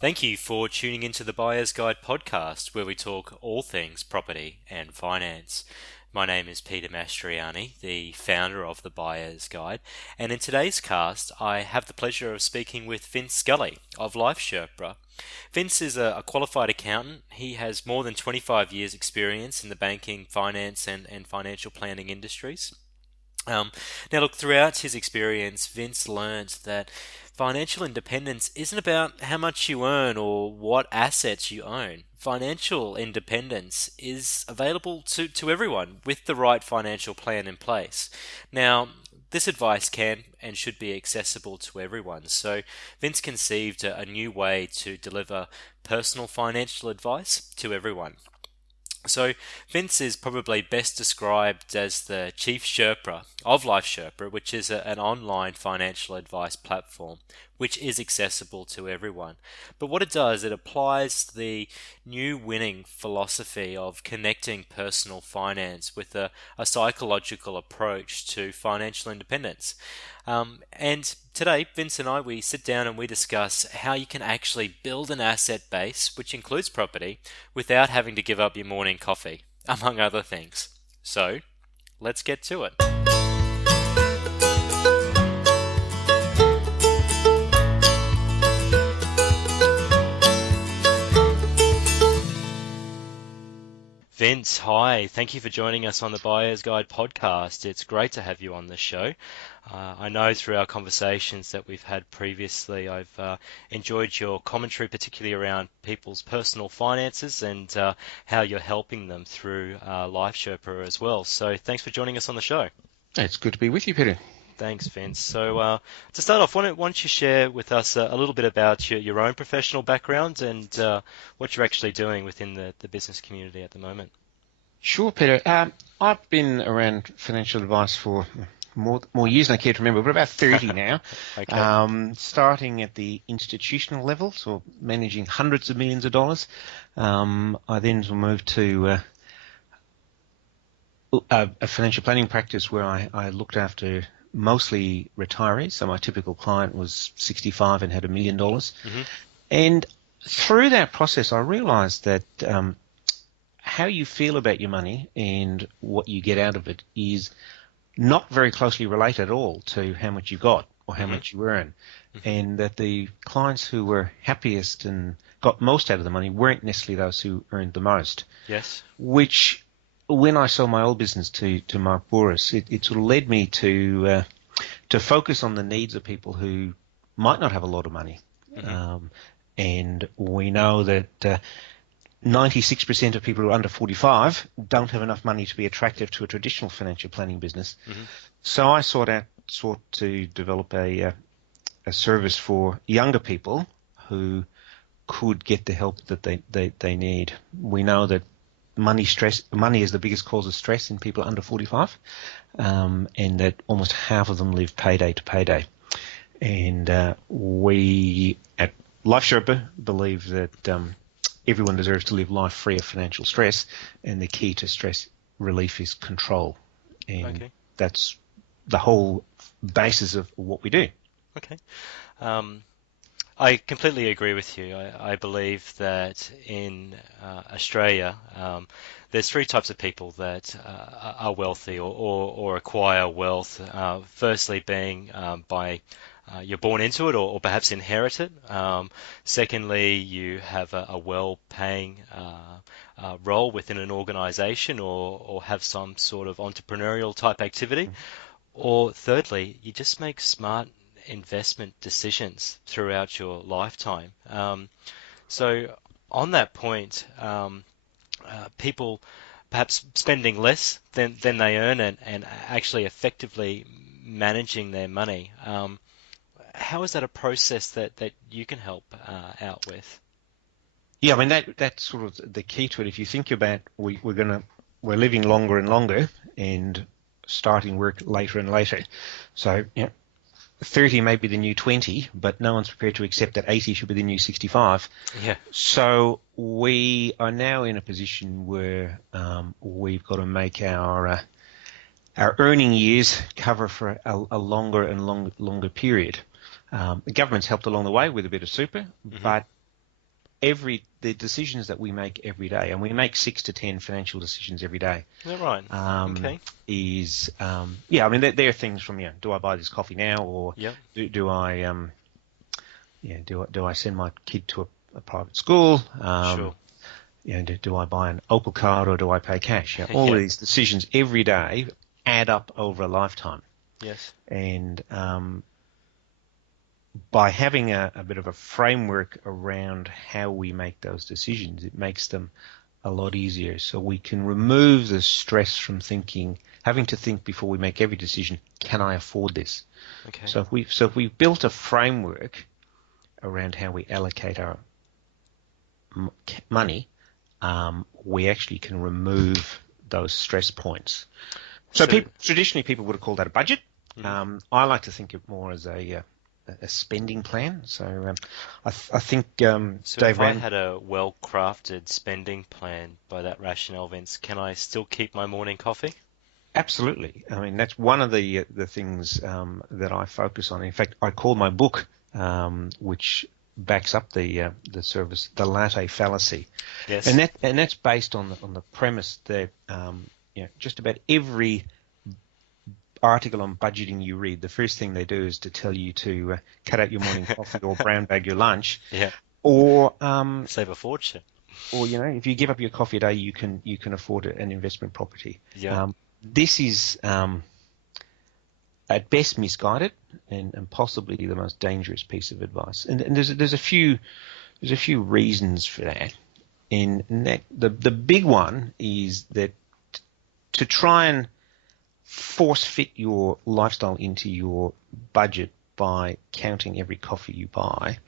Thank you for tuning into the Buyer's Guide podcast, where we talk all things property and finance. My name is Peter Mastriani, the founder of the Buyer's Guide, and in today's cast, I have the pleasure of speaking with Vince Scully of Life Sherpa. Vince is a qualified accountant. He has more than 25 years' experience in the banking, finance, and financial planning industries. Um, Now, look, throughout his experience, Vince learned that financial independence isn't about how much you earn or what assets you own. Financial independence is available to everyone with the right financial plan in place. Now, this advice can and should be accessible to everyone. So, Vince conceived a new way to deliver personal financial advice to everyone. So, Vince is probably best described as the chief Sherpa of Life Sherpa, which is an online financial advice platform which is accessible to everyone. But what it does, it applies the new winning philosophy of connecting personal finance with a psychological approach to financial independence. And today, Vince and I, we sit down and we discuss how you can actually build an asset base, which includes property, without having to give up your morning coffee, among other things. So, let's get to it. Vince, hi. Thank you for joining us on the Buyer's Guide podcast. It's great to have you on the show. I know through our conversations that we've had previously, I've enjoyed your commentary, particularly around people's personal finances and how you're helping them through Life Sherpa as well. So thanks for joining us on the show. It's good to be with you, Peter. Thanks, Vince. So to start off, why don't you share with us a little bit about your own professional background and what you're actually doing within the business community at the moment? Sure, Peter. I've been around financial advice for more years than I care to remember, but about 30 now. Okay. Starting at the institutional level, so managing hundreds of millions of dollars. I then moved to a financial planning practice where I looked after mostly retirees. So my typical client was 65 and had $1 million. Mm-hmm. And through that process, I realized that how you feel about your money and what you get out of it is not very closely related at all to how much you got or how much you earn. Mm-hmm. And that the clients who were happiest and got most out of the money weren't necessarily those who earned the most. Yes. Which, when I sold my old business to Mark Bouris, it sort of led me to focus on the needs of people who might not have a lot of money. Mm-hmm. And we know that 96% of people who are under 45 don't have enough money to be attractive to a traditional financial planning business. Mm-hmm. So I sought to develop a service for younger people who could get the help that they need. We know that money is the biggest cause of stress in people under 45, and that almost half of them live payday to payday. And we at Life Sherpa believe that everyone deserves to live life free of financial stress, and the key to stress relief is control. And that's the whole basis of what we do. Okay. I completely agree with you. I believe that in Australia, there's three types of people that are wealthy or acquire wealth. Firstly, being by you're born into it or perhaps inherit it. Secondly, you have a well-paying role within an organization or have some sort of entrepreneurial type activity. Or thirdly, you just make smart investment decisions throughout your lifetime. So on that point, people perhaps spending less than they earn and actually effectively managing their money. How is that a process that you can help out with? Yeah, I mean that's sort of the key to it. If you think about we're living longer and longer and starting work later and later. So 30 may be the new 20, but no one's prepared to accept that 80 should be the new 65. Yeah. So we are now in a position where we've got to make our earning years cover for a longer and longer period. The government's helped along the way with a bit of super, but the decisions that we make every day, and we make 6 to 10 financial decisions every day. Is that right? Okay. I mean, there are things from, do I buy this coffee now, or Yep. do I do I send my kid to a private school? Sure. Do I buy an Opel card or do I pay cash? All of these decisions every day add up over a lifetime. Yes. And by having a bit of a framework around how we make those decisions, it makes them a lot easier. So we can remove the stress from having to think before we make every decision, can I afford this? Okay. So if we've built a framework around how we allocate our money, we actually can remove those stress points. So traditionally people would have called that a budget. Mm-hmm. I like to think of it more as a spending plan. So I think so Dave, if I had a well-crafted spending plan by that rationale, Vince, can I still keep my morning coffee? Absolutely. I mean, that's one of the things that I focus on. In fact, I call my book, which backs up the service, the latte fallacy. Yes. And that's based on the premise that just about every article on budgeting you read, the first thing they do is to tell you to cut out your morning coffee or brown bag your lunch. Yeah. Or save a fortune. Or if you give up your coffee a day, you can afford an investment property. Yeah. This is at best misguided and possibly the most dangerous piece of advice. And there's a few reasons for that. And that, the big one is that to try and force fit your lifestyle into your budget by counting every coffee you buy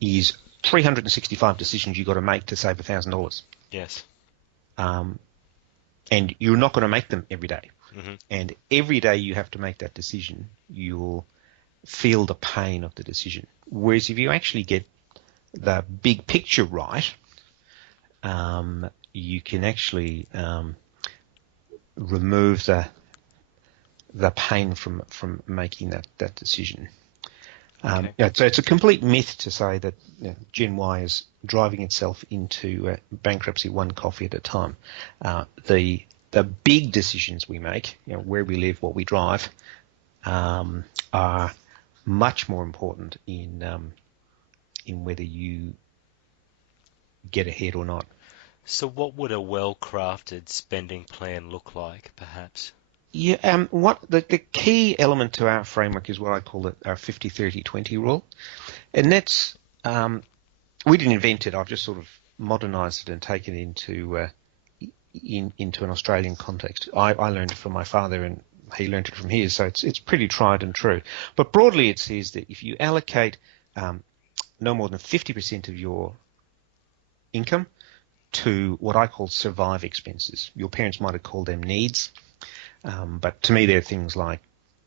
is 365 decisions you've got to make to save $1,000. Yes. And you're not going to make them every day. Mm-hmm. And every day you have to make that decision, you'll feel the pain of the decision. Whereas if you actually get the big picture right, you can actually remove the pain from making that decision. Okay. So it's a complete myth to say that Gen Y is driving itself into bankruptcy one coffee at a time. The big decisions we make, where we live, what we drive, are much more important in whether you get ahead or not. So what would a well-crafted spending plan look like, perhaps? Yeah, what the key element to our framework is what I call our 50-30-20 rule. And that's, we didn't invent it, I've just sort of modernized it and taken it into an Australian context. I learned it from my father and he learned it from his, so it's pretty tried and true. But broadly it says that if you allocate no more than 50% of your income to what I call survive expenses. Your parents might have called them needs, but to me they're things like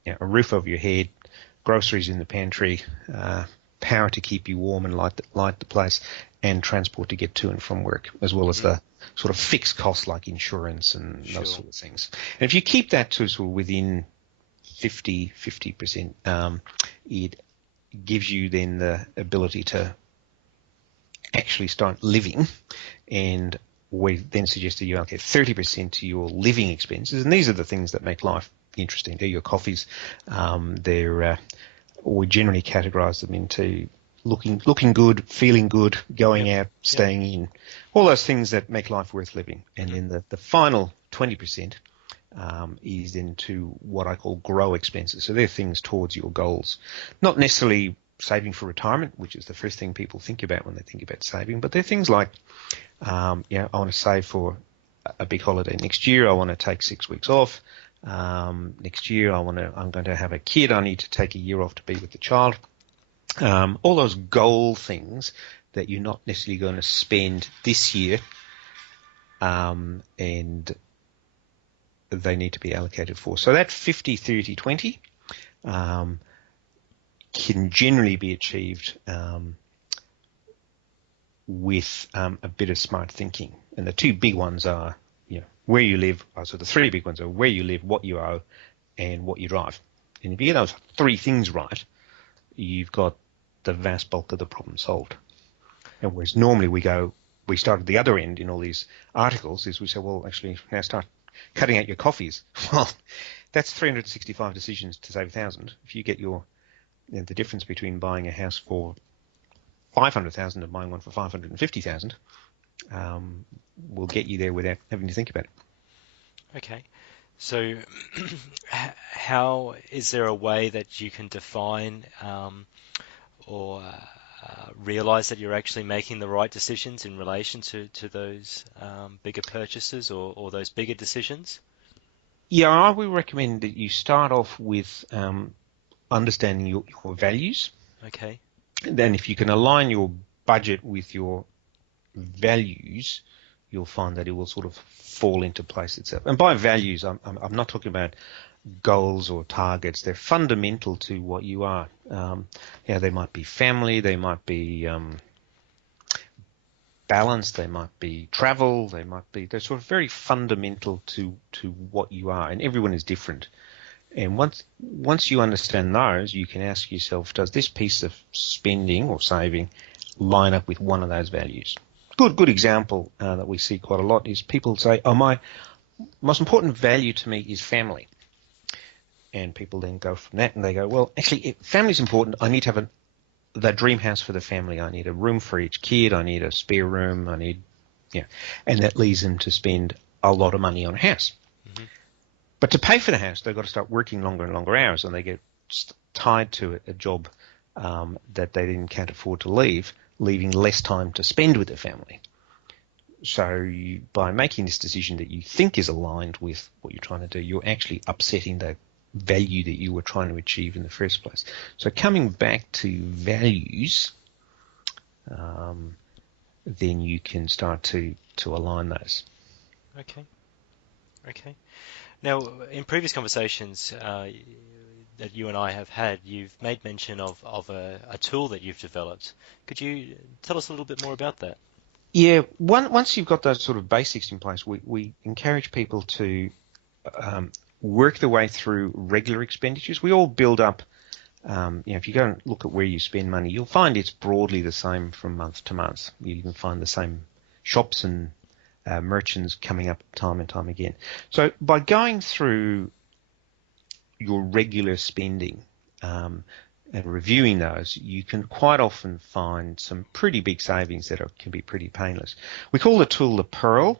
a roof over your head, groceries in the pantry, power to keep you warm and light the place, and transport to get to and from work, as well as the sort of fixed costs like insurance and those sort of things. And if you keep that to sort of within 50%, it gives you then the ability to actually start living. And we then suggest that you allocate 30% to your living expenses, and these are the things that make life interesting. They're your coffees. We generally categorise them into looking good, feeling good, going out, staying in, all those things that make life worth living. And then the final 20% is into what I call grow expenses. So they're things towards your goals, not necessarily saving for retirement, which is the first thing people think about when they think about saving, but they're things like, I want to save for a big holiday next year. I want to take 6 weeks off. Next year, I'm going to have a kid. I need to take a year off to be with the child. All those goal things that you're not necessarily going to spend this year, and they need to be allocated for. So that 50-30-20 can generally be achieved with a bit of smart thinking. And the two big ones are, where you live. So the three big ones are where you live, what you owe, and what you drive. And if you get those three things right, you've got the vast bulk of the problem solved. And whereas normally we start at the other end in all these articles is we say, well, actually now start cutting out your coffees. Well, that's 365 decisions to save 1,000. If you get the difference between buying a house for 500,000 and buying one for 550,000, will get you there without having to think about it. Okay. So how is there a way that you can define or realize that you're actually making the right decisions in relation to those bigger purchases or those bigger decisions? Yeah, I would recommend that you start off with understanding your values. Okay. And then if you can align your budget with your values, you'll find that it will sort of fall into place itself. And by values, I'm not talking about goals or targets. They're fundamental to what you are. They might be family, they might be balance, they might be travel, they're sort of very fundamental to what you are, and everyone is different. And once you understand those, you can ask yourself, does this piece of spending or saving line up with one of those values? Good example that we see quite a lot is people say, oh, my most important value to me is family. And people then go from that and they go, well, actually, if family's important, I need to have the dream house for the family. I need a room for each kid. I need a spare room. And that leads them to spend a lot of money on a house. Mm-hmm. But to pay for the house, they've got to start working longer and longer hours, and they get tied to a job that they then can't afford to leave, leaving less time to spend with their family. So by making this decision that you think is aligned with what you're trying to do, you're actually upsetting the value that you were trying to achieve in the first place. So coming back to values, then you can start to align those. Okay. Now, in previous conversations that you and I have had, you've made mention of a tool that you've developed. Could you tell us a little bit more about that? Yeah, once you've got those sort of basics in place, we encourage people to work their way through regular expenditures. We all build up, if you go and look at where you spend money, you'll find it's broadly the same from month to month. You even find the same shops and merchants coming up time and time again. So by going through your regular spending and reviewing those, you can quite often find some pretty big savings that can be pretty painless. We call the tool the PEARL,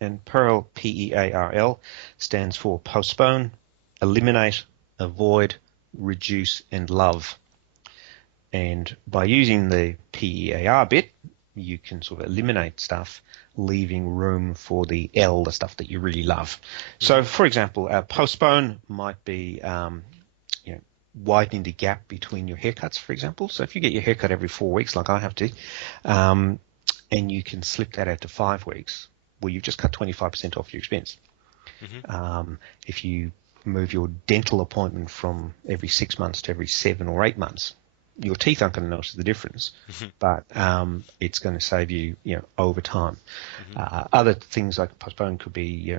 and PEARL, P-E-A-R-L, stands for postpone, eliminate, avoid, reduce, and love. And by using the P-E-A-R bit, you can sort of eliminate stuff, leaving room for the L, the stuff that you really love. So, for example, postpone might be widening the gap between your haircuts, for example. So if you get your haircut every 4 weeks, like I have to, and you can slip that out to 5 weeks, well, you've just cut 25% off your expense. Mm-hmm. If you move your dental appointment from every 6 months to every 7 or 8 months, your teeth aren't going to notice the difference, mm-hmm. but it's going to save you, over time. Mm-hmm. Other things like postpone could be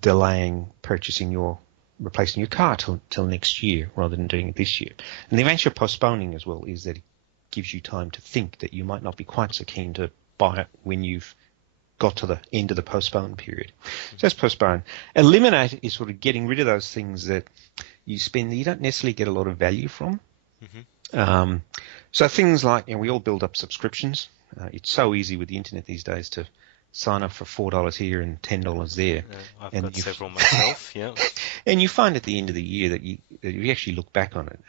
delaying replacing your car till next year rather than doing it this year. And the advantage of postponing as well is that it gives you time to think that you might not be quite so keen to buy it when you've got to the end of the postpone period. Mm-hmm. So that's postpone. Eliminate is sort of getting rid of those things that you spend that you don't necessarily get a lot of value from. Mm-hmm. So things like, we all build up subscriptions. It's so easy with the internet these days to sign up for $4 here and $10 there. I've got several myself, yeah. And you find at the end of the year that you actually look back on it,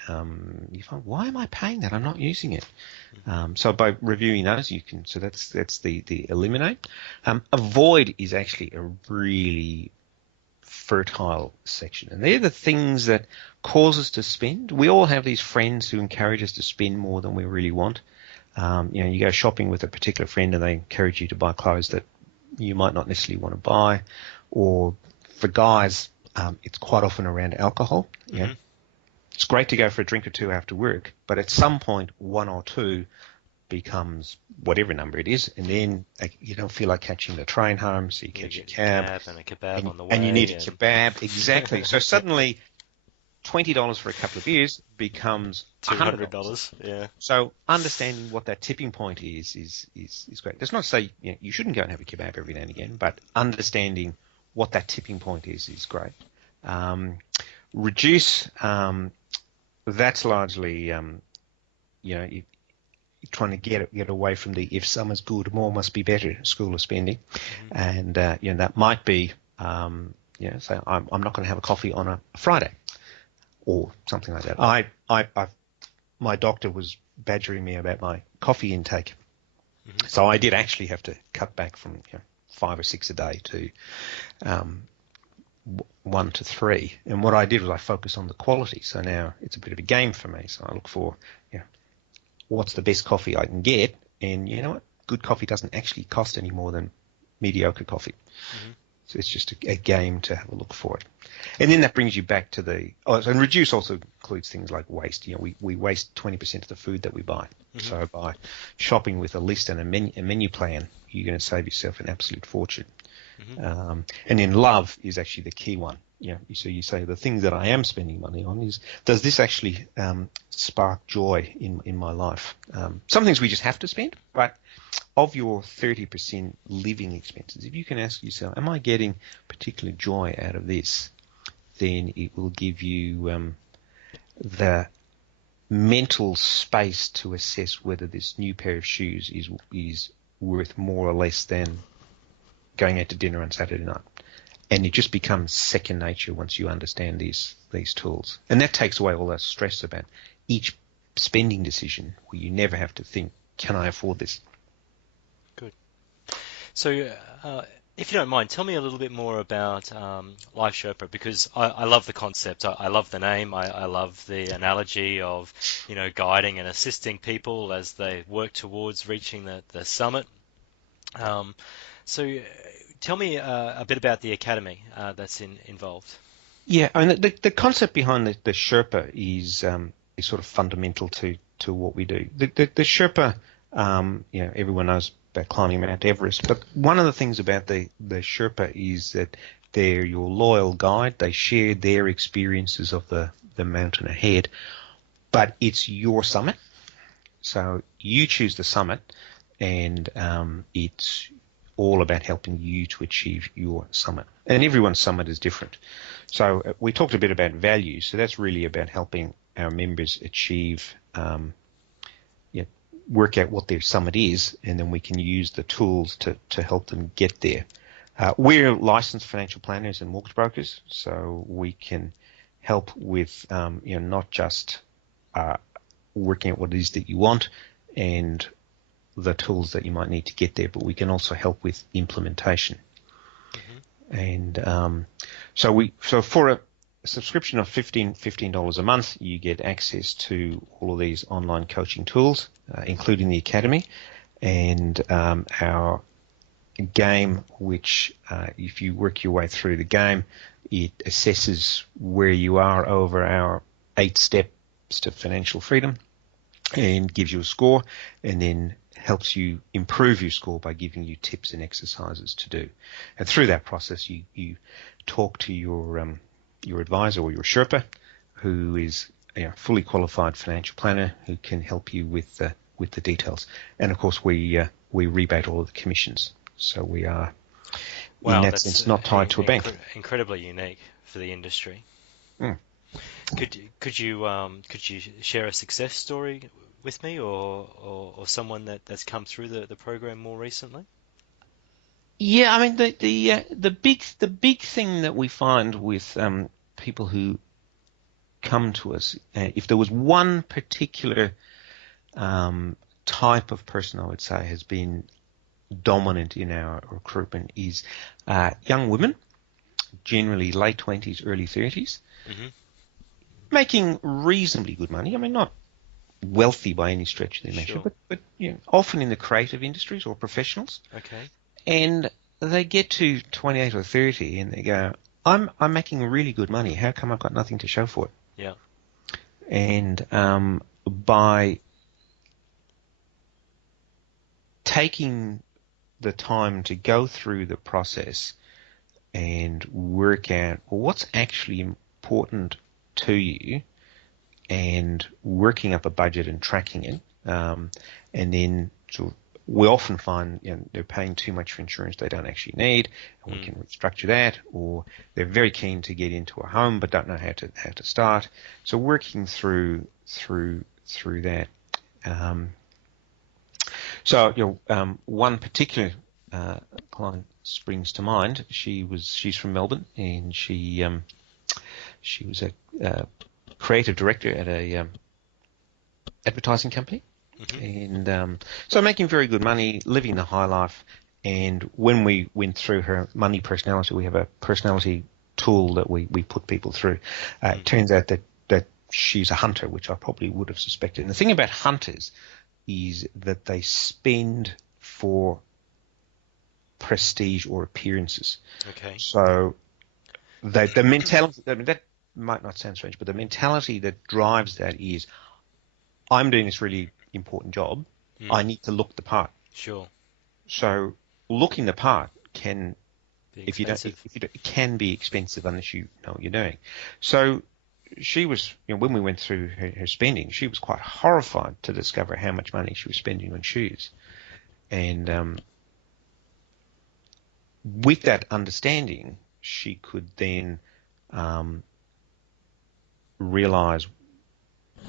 you find, why am I paying that? I'm not using it. So by reviewing those, so that's the eliminate. Avoid is actually a really fertile section, and they're the things that cause us to spend. We all have these friends who encourage us to spend more than we really want. You go shopping with a particular friend and they encourage you to buy clothes that you might not necessarily want to buy. Or for guys, it's quite often around alcohol. Mm-hmm. It's great to go for a drink or two after work, but at some point, 1 or 2 becomes whatever number it is, and then you don't feel like catching the train home, so you catch a cab and a kebab on the way. And you need a kebab, exactly. So suddenly $20 for a couple of beers becomes $100. $200. Yeah. So understanding what that tipping point is great. That's not to say you shouldn't go and have a kebab every now and again, but understanding what that tipping point is great. Reduce. That's largely you're trying to get away from the if summer's good, more must be better school of spending, and that might be say I'm not going to have a coffee on a Friday, or something like that. My doctor was badgering me about my coffee intake, so I did actually have to cut back from 5 or 6 a day to 1 to 3. And what I did was I focused on the quality. So now it's a bit of a game for me. So I look for what's the best coffee I can get, and you know what? Good coffee doesn't actually cost any more than mediocre coffee. So it's just a game to have a look for it. And then that brings you back to and reduce also includes things like waste. We waste 20% of the food that we buy. So by shopping with a list and a menu plan, you're going to save yourself an absolute fortune. And then love is actually the key one. So you say the things that I am spending money on does this actually spark joy in my life? Some things we just have to spend, but of your 30% living expenses, if you can ask yourself, am I getting particular joy out of this? Then it will give you the mental space to assess whether this new pair of shoes is worth more or less than going out to dinner on Saturday night. And it just becomes second nature once you understand these tools. And that takes away all that stress about each spending decision, where you never have to think, can I afford this? Good. So if you don't mind, tell me a little bit more about Life Sherpa, because I love the concept. I love the name. I love the analogy of, guiding and assisting people as they work towards reaching the summit. So tell me a bit about the academy that's involved. Yeah, I mean, the concept behind the Sherpa is sort of fundamental to what we do. The Sherpa, everyone knows about climbing Mount Everest, but one of the things about the Sherpa is that they're your loyal guide. They share their experiences of the mountain ahead, but it's your summit. So you choose the summit, and it's all about helping you to achieve your summit. And everyone's summit is different. So we talked a bit about values. So that's really about helping our members achieve, work out what their summit is, and then we can use the tools to help them get there. We're licensed financial planners and mortgage brokers, so we can help with, not just working out what it is that you want and the tools that you might need to get there, but we can also help with implementation. And so for a subscription of $15 a month, you get access to all of these online coaching tools, including the academy, and our game, which if you work your way through the game, it assesses where you are over our 8 steps to financial freedom and gives you a score, and then helps you improve your score by giving you tips and exercises to do. And through that process, you talk to your advisor or your Sherpa, who is a fully qualified financial planner who can help you with the details. And of course, we rebate all of the commissions, so we are in that sense not tied to a bank. Incredibly unique for the industry. Could you share a success story with me, or someone that's come through the program more recently? Yeah, I mean the big thing that we find with people who come to us, if there was one particular type of person, I would say, has been dominant in our recruitment, is young women, generally late 20s, early 30s, making reasonably good money. I mean, not wealthy by any stretch of the measure, but often in the creative industries or professionals. Okay. And they get to 28 or 30 and they go, I'm making really good money. How come I've got nothing to show for it? Yeah. And by taking the time to go through the process and work out, well, what's actually important to you and working up a budget and tracking it. And then sort of, we often find they're paying too much for insurance they don't actually need, and we can restructure that, or they're very keen to get into a home but don't know how to start. So working through that. One particular client springs to mind. She's from Melbourne, and she was a creative director at a advertising company. And so making very good money, living the high life. And when we went through her money personality, we have a personality tool that we put people through. It turns out that she's a hunter, which I probably would have suspected. And the thing about hunters is that they spend for prestige or appearances. Okay. So the mentality, that might not sound strange, but the mentality that drives that is, I'm doing this really important job. I need to look the part. Sure. So looking the part can, if you don't, it can be expensive unless you know what you're doing. So she was, when we went through her spending, she was quite horrified to discover how much money she was spending on shoes. And with that understanding, she could then realize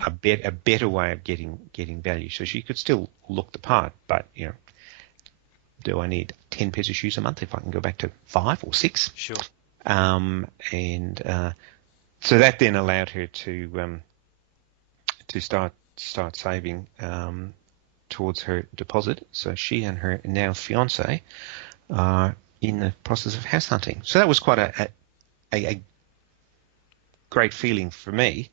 a better way of getting value. So she could still look the part, but do I need 10 pairs of shoes a month if I can go back to 5 or 6? Sure. So that then allowed her to start saving towards her deposit. So she and her now fiance are in the process of house hunting. So that was quite a great feeling for me.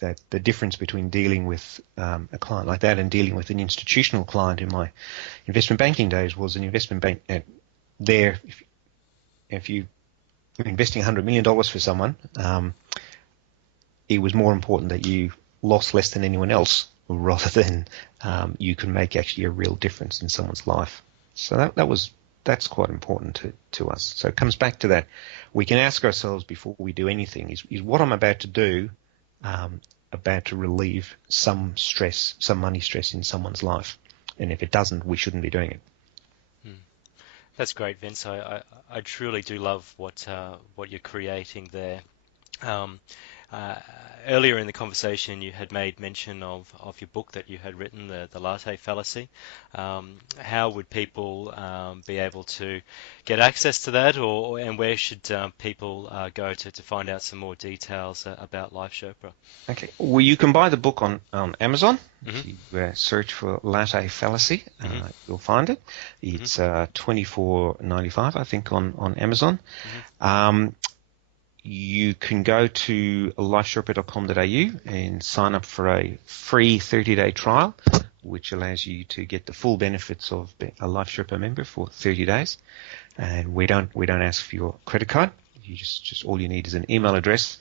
That the difference between dealing with a client like that and dealing with an institutional client in my investment banking days was an investment bank there. If you were investing $100 million for someone, it was more important that you lost less than anyone else rather than you can make actually a real difference in someone's life. So that's quite important to us. So it comes back to that. We can ask ourselves before we do anything, is what I'm about to do about to relieve some stress, some money stress in someone's life? And if it doesn't, we shouldn't be doing it. That's great, Vince. I truly do love what you're creating there. Earlier in the conversation, you had made mention of your book that you had written, the Latte Fallacy. How would people be able to get access to that, and where should people go to find out some more details about Life Sherpa? Okay. Well, you can buy the book on Amazon. If you search for Latte Fallacy, you'll find it. It's $24.95, I think, on Amazon. You can go to lifesherpa.com.au and sign up for a free 30-day trial, which allows you to get the full benefits of being a Life Sherpa member for 30 days. And we don't ask for your credit card. You just all you need is an email address,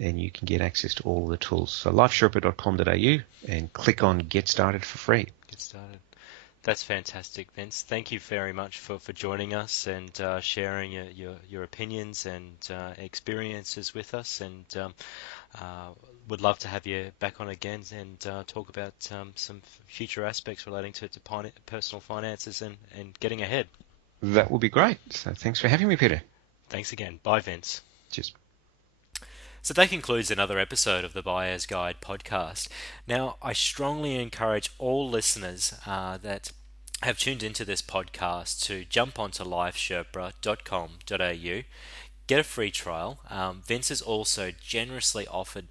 and you can get access to all of the tools. So lifesherpa.com.au and click on Get Started for free. Get started. That's fantastic, Vince. Thank you very much for joining us and sharing your opinions and experiences with us. And would love to have you back on again and talk about some future aspects relating to personal finances and getting ahead. That would be great. So thanks for having me, Peter. Thanks again. Bye, Vince. Cheers. So that concludes another episode of the Buyer's Guide podcast. Now, I strongly encourage all listeners that have tuned into this podcast to jump onto lifesherpa.com.au, get a free trial. Vince has also generously offered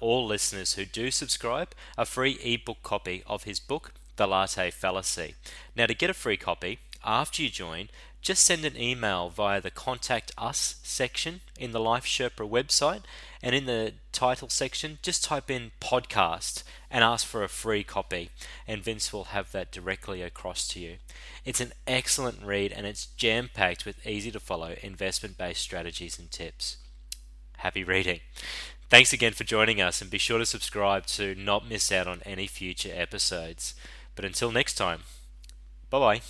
all listeners who do subscribe a free ebook copy of his book, The Latte Fallacy. Now, to get a free copy, after you join, just send an email via the Contact Us section in the Life Sherpa website, and in the title section, just type in podcast and ask for a free copy, and Vince will have that directly across to you. It's an excellent read, and it's jam-packed with easy-to-follow investment-based strategies and tips. Happy reading. Thanks again for joining us, and be sure to subscribe to not miss out on any future episodes. But until next time, bye-bye.